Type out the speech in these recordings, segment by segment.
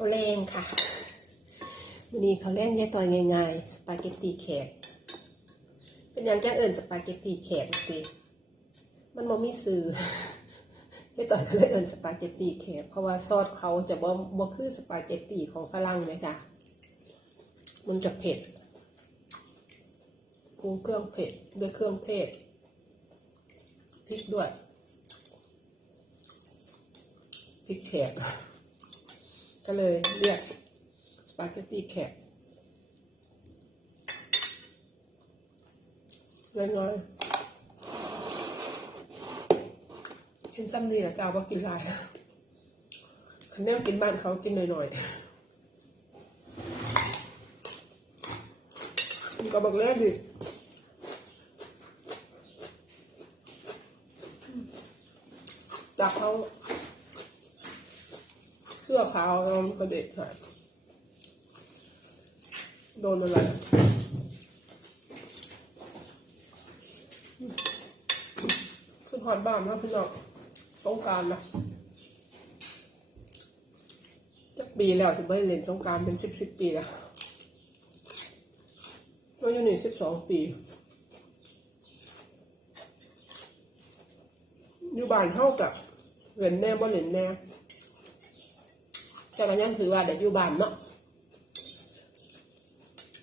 เขาวแรงค่ะวันนี้เขาวแรงยายตอนง่ายๆสปาเกตตีแขก เป็นอย่างแจ้งเอิญสปาเกตตีแขกสิมันมมีซื้อยายตอนก็เลยเอิญสปาเกตตีแขก เพราะว่าซอสเขาจะบ่บ่คือสปาเกตตีของฝรั่งไหมจ๊ะมันจะเผ็ดปรุงเครื่องเผ็ดด้วยเครื่องเทศพริกด้วยพริกแขก ก็เลยเรียกสปาเกตตี้แขกน้อยๆกินซ้ำนี่แหละจะเอาว่ากินลายคันแนมกินบ้านเขากินหน่อยๆมันก็บอกแล้วดิตักเขา สื้อขาวมันกระเด็กหายโดนอะไรขึ้นหอดบ้านนะพี่น้องสงการนะจะปีแล้วถึงไม่เล่นสงการเป็นสิบสิบปีแล้วก็อยู่นี่สิบสองปี อยู่บ้านเท่ากับเล่นแน่บ่เล่นแน่ แต่ก็ยังถือว่าได้อยู่บ้านเนาะ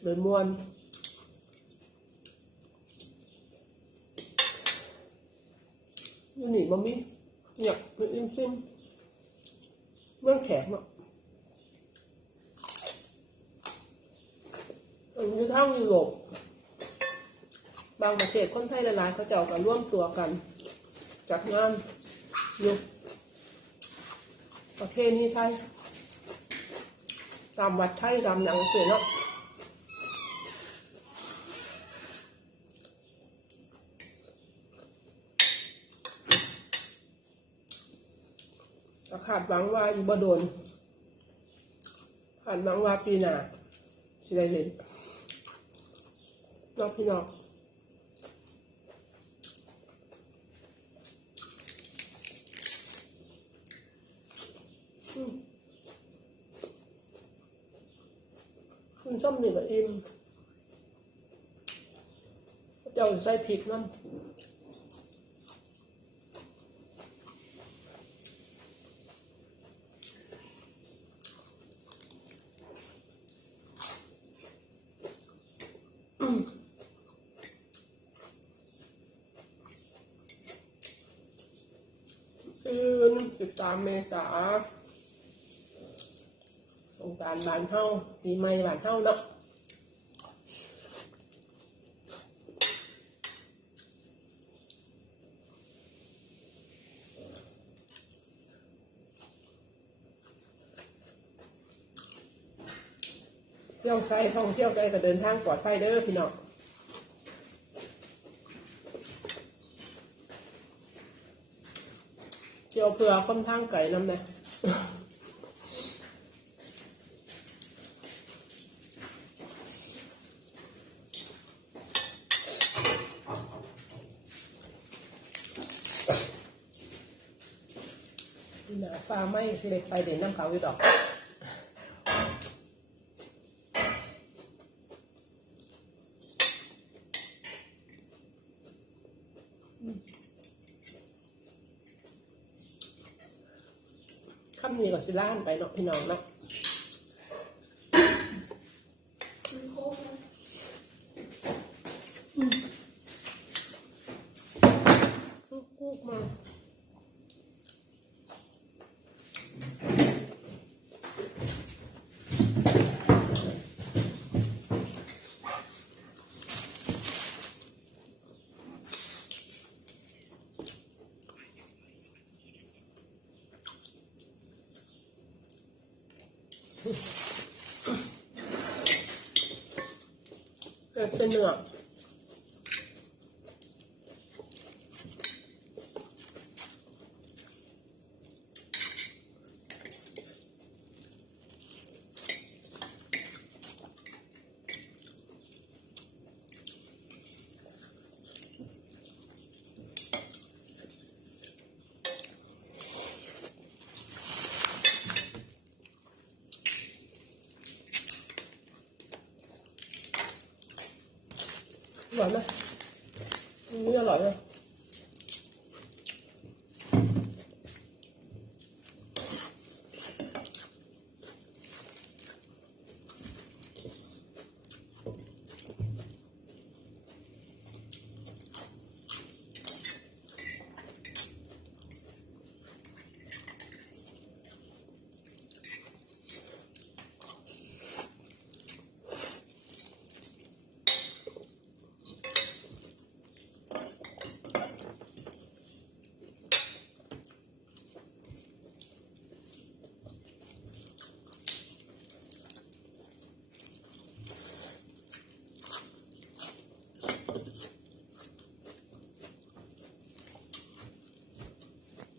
เลยมวนอยู่นี่บ่มีเงียบมันอิ่มซิมเรื่องแขกเนาะอันอยู่ทางยุโรปบางประเทศคนไทยหลายๆเขาเจ้าก็ร่วมตัวกันจัดงานอยู่ประเทศนี้ไทย ตามวัดไทยตามหนังเสือเนาะก็คาดหวังว่าอยู่บ่โดนคาดหวังว่าปีหน้าสิได้เล่นนอกพี่นอกอืม คุณ ส้มนี่ก็อิ่มเจ้าใส่พริกนั่นอืมคืนสิบสามเมษา งการบานเฮาปีใหม่บานเฮาเนาะเที่ยวไซท่องเที่ยวไกลก็เดินทางปลอดภัยเด้อพี่น้องเที่ยวเพื่อค่อนทางไกลน้ำนะ หนาฟ้าไม่สิเล็กไปเด่นน้ำเขาอยู่ดอกคำนี้ก็สิล้านไปเนาะพี่น้องเนาะซุกกุกมา เกิด เป็นเนื้อ